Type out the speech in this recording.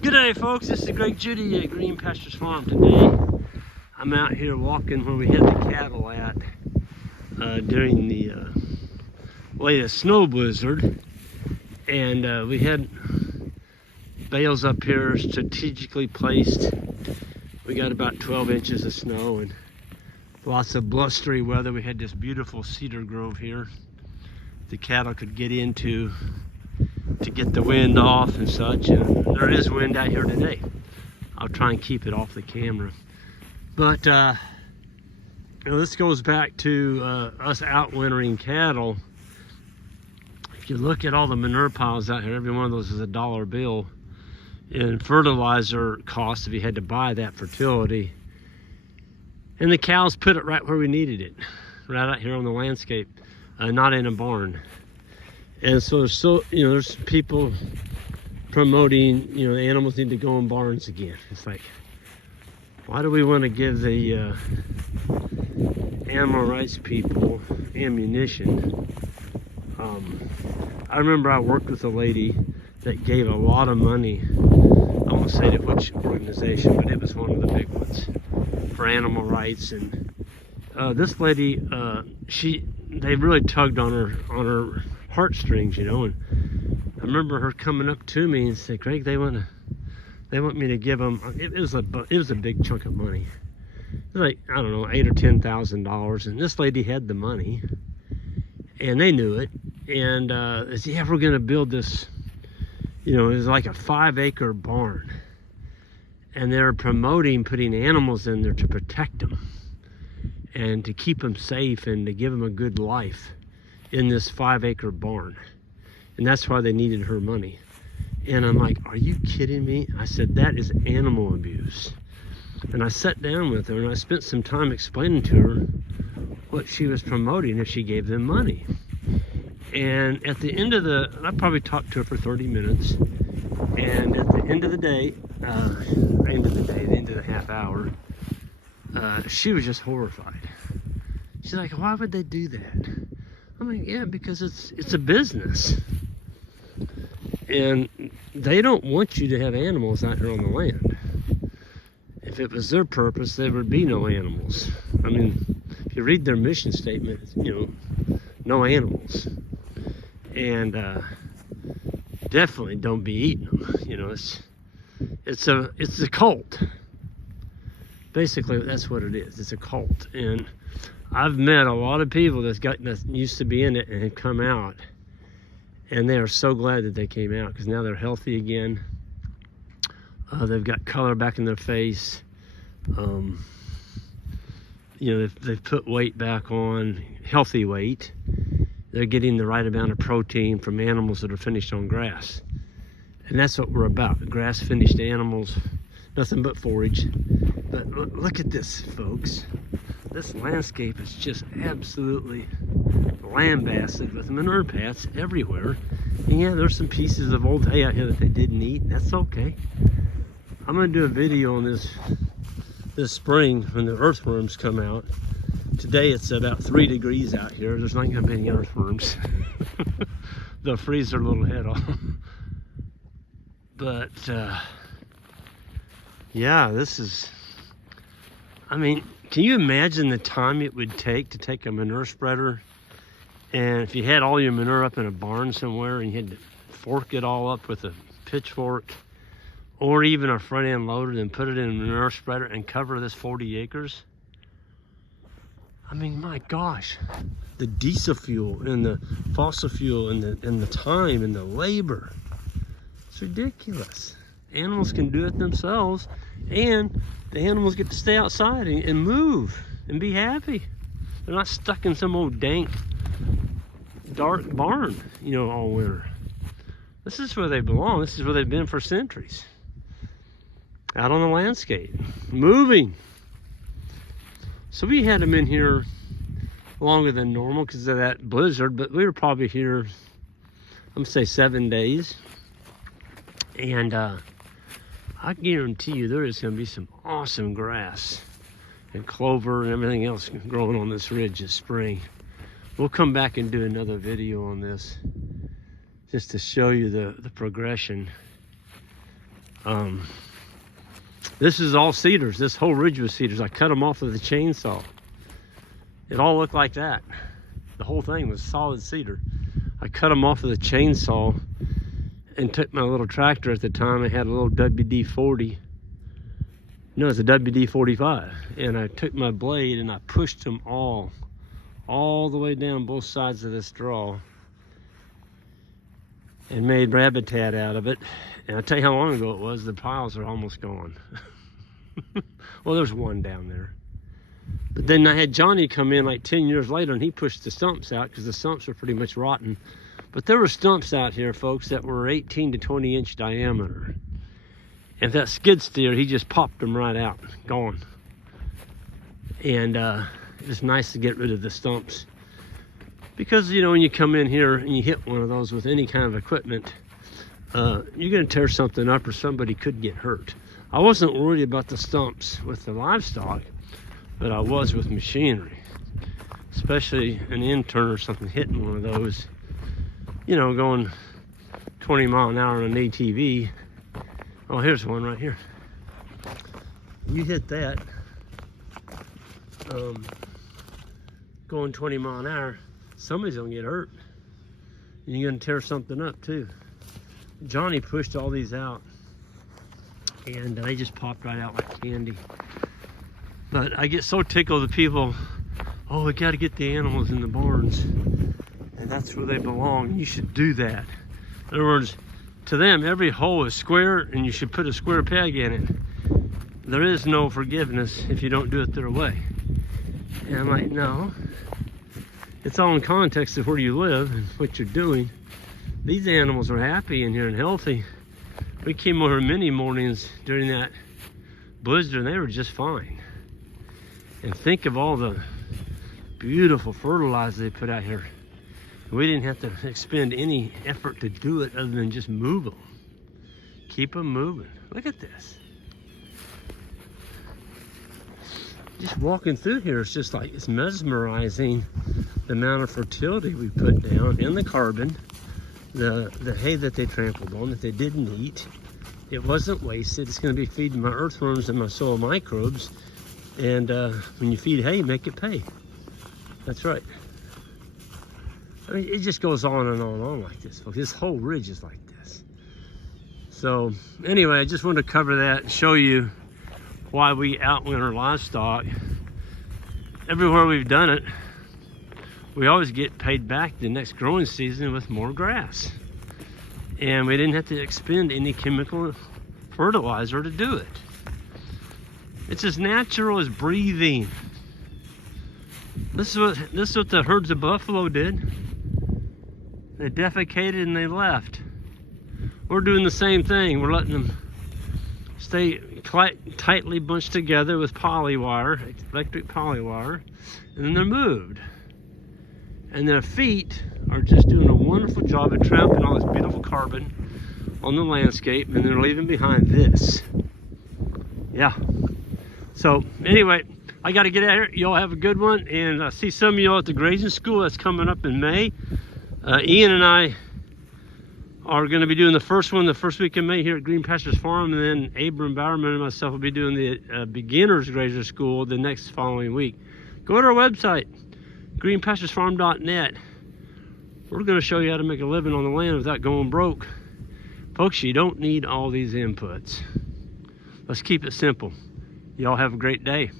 Good day, folks. This is Greg Judy at Green Pastures Farm. Today, I'm out here walking where we had the cattle at during the latest snow blizzard, and we had bales up here strategically placed. We got about 12 inches of snow and lots of blustery weather. We had this beautiful cedar grove here the cattle could get into to get the wind off and such, and there is wind out here today. I'll try and keep it off the camera, but this goes back to us outwintering cattle. If you look at all the manure piles out here, every one of those is $1 bill in fertilizer cost if you had to buy that fertility, and the cows put it right where we needed it, right out here on the landscape, not in a barn. And so there's people promoting, the animals need to go in barns again. It's like, why do we want to give the animal rights people ammunition? I remember I worked with a lady that gave a lot of money. I won't say to which organization, but it was one of the big ones for animal rights. And this lady, they really tugged on her heartstrings, and I remember her coming up to me and said, "Greg, they want me to give them." It was a big chunk of money. It was like, I don't know, $8,000 or $10,000, and this lady had the money, and they knew it. And they said, "Yeah, we're going to build this." It was like a 5-acre barn, and they're promoting putting animals in there to protect them and to keep them safe and to give them a good life in this 5-acre barn. And that's why they needed her money. And I'm like, are you kidding me? I said, that is animal abuse. And I sat down with her and I spent some time explaining to her what she was promoting if she gave them money. And at the end of I probably talked to her for 30 minutes. And at the end of the day, the end of the half hour, she was just horrified. She's like, why would they do that? I'm like, yeah, because it's a business. And they don't want you to have animals out here on the land. If it was their purpose, there would be no animals. I mean, if you read their mission statement, no animals. And definitely don't be eating them. It's a cult. Basically, that's what it is. It's a cult. And I've met a lot of people that used to be in it and have come out, and they are so glad that they came out because now they're healthy again. They've got color back in their face. They've put weight back on, healthy weight. They're getting the right amount of protein from animals that are finished on grass. And that's what we're about, grass-finished animals, nothing but forage. But look at this, folks. This landscape is just absolutely lambasted with manure paths everywhere. And yeah, there's some pieces of old hay out here that they didn't eat. That's okay. I'm gonna do a video on this spring when the earthworms come out. Today it's about 3 degrees out here. There's not gonna be any earthworms. They'll freeze their little head off. But yeah, can you imagine the time it would take to take a manure spreader, and if you had all your manure up in a barn somewhere and you had to fork it all up with a pitchfork or even a front end loader and put it in a manure spreader and cover this 40 acres? I mean, my gosh, the diesel fuel and the fossil fuel and the time and the labor, it's ridiculous. Animals can do it themselves, and the animals get to stay outside and move and be happy. They're not stuck in some old dank, dark barn, all winter. This is where they belong. This is where they've been for centuries. Out on the landscape, moving. So we had them in here longer than normal because of that blizzard, but we were probably here, I'm gonna say 7 days. And I guarantee you there is going to be some awesome grass and clover and everything else growing on this ridge this spring. We'll come back and do another video on this just to show you the progression. This is all cedars. This whole ridge was cedars. I cut them off with a chainsaw. It all looked like that. The whole thing was solid cedar. I cut them off with a chainsaw and took my little tractor at the time. I had a little WD-40. No, it's a WD-45. And I took my blade and I pushed them all the way down both sides of this draw and made habitat out of it. And I'll tell you how long ago it was. The piles are almost gone. Well, there's one down there. But then I had Johnny come in like 10 years later and he pushed the stumps out because the stumps are pretty much rotten. But there were stumps out here, folks, that were 18 to 20 inch diameter. And that skid steer, he just popped them right out, gone. And it was nice to get rid of the stumps. Because, you know, when you come in here and you hit one of those with any kind of equipment, you're gonna tear something up or somebody could get hurt. I wasn't worried about the stumps with the livestock, but I was with machinery, especially an intern or something hitting one of those, you know, going 20 mile an hour on an ATV. Oh, here's one right here. You hit that, going 20 mile an hour, somebody's gonna get hurt. And you're gonna tear something up too. Johnny pushed all these out and they just popped right out like candy. But I get so tickled that people, oh, we gotta get the animals in the barns and that's where they belong. You should do that. In other words, to them, every hole is square and you should put a square peg in it. There is no forgiveness if you don't do it their way. And I'm like, no. It's all in context of where you live and what you're doing. These animals are happy in here and healthy. We came over many mornings during that blizzard and they were just fine. And think of all the beautiful fertilizer they put out here. We didn't have to expend any effort to do it other than just move them. Keep them moving. Look at this. Just walking through here, it's just like, it's mesmerizing the amount of fertility we put down in the carbon, the hay that they trampled on, that they didn't eat. It wasn't wasted. It's going to be feeding my earthworms and my soil microbes. And when you feed hay, make it pay. That's right. I mean, it just goes on and on and on like this, folks. This whole ridge is like this. So anyway, I just wanted to cover that and show you why we outwinter livestock. Everywhere we've done it, we always get paid back the next growing season with more grass. And we didn't have to expend any chemical fertilizer to do it. It's as natural as breathing. This is what the herds of buffalo did. They defecated and they left. We're doing the same thing. We're letting them stay quite tightly bunched together with poly wire, electric poly wire, and then they're moved. And their feet are just doing a wonderful job of trampling all this beautiful carbon on the landscape, and they're leaving behind this. Yeah. So anyway, I got to get out here. Y'all have a good one, and I see some of y'all at the grazing school that's coming up in May. Ian and I are going to be doing the first one the first week in May here at Green Pastures Farm, and then Abram Bowerman and myself will be doing the beginners grazer school the next following week. Go to our website, greenpasturesfarm.net. We're going to show you how to make a living on the land without going broke. Folks, you don't need all these inputs. Let's keep it simple. Y'all have a great day.